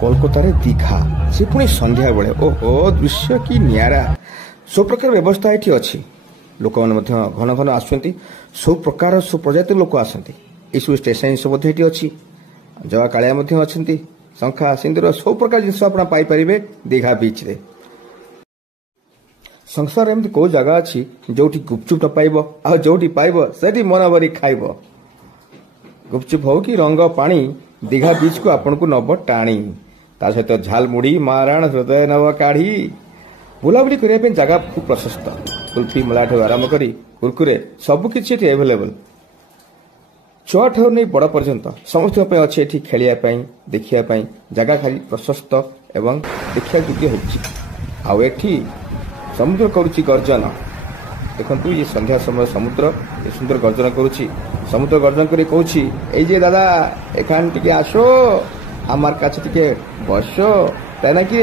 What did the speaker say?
कोलकाता दीघा से पुणी संध्या बेले ओहो दृश्य कि नियारा सब प्रकार व्यवस्था ये अच्छी लोक मैंने घन घन आसुँच सब प्रकार सब प्रजातिर लोक आसती यू स्टेशन सब अच्छी जवा कालिया अच्छा शंखा सिंदूर सब प्रकार जिन आप पाइपर दीघा बीच रे संसार एमती कौ जगह अच्छी जो गुपचुप न पाइब आ जो पाइब से मन भरी खाइब गुपचुप हो कि रंग पानी दीघा बीच को आपन को नब टाणी ता सहित झालमुड़ी माराण हृदय नव काढ़ी बुलाबुली करने जगह खूब प्रशस्त कुल्फी मला आरंभ कर कुरकुरे सबकि एभेलेबल छुआ ठार नहीं बड़ पर्यंत समस्त अच्छे ये खेलिया देखिया जगह खाली प्रशस्त एवं देखा योग्य होती समुद्र करुच्ची गर्जन देखु ये संध्या समय समुद्र ये सुंदर गर्जन करुच्ची समुद्र गर्जन कर कहूँ जे दादा एखान टिके आसो आमार काছে टिके बसो ताना कि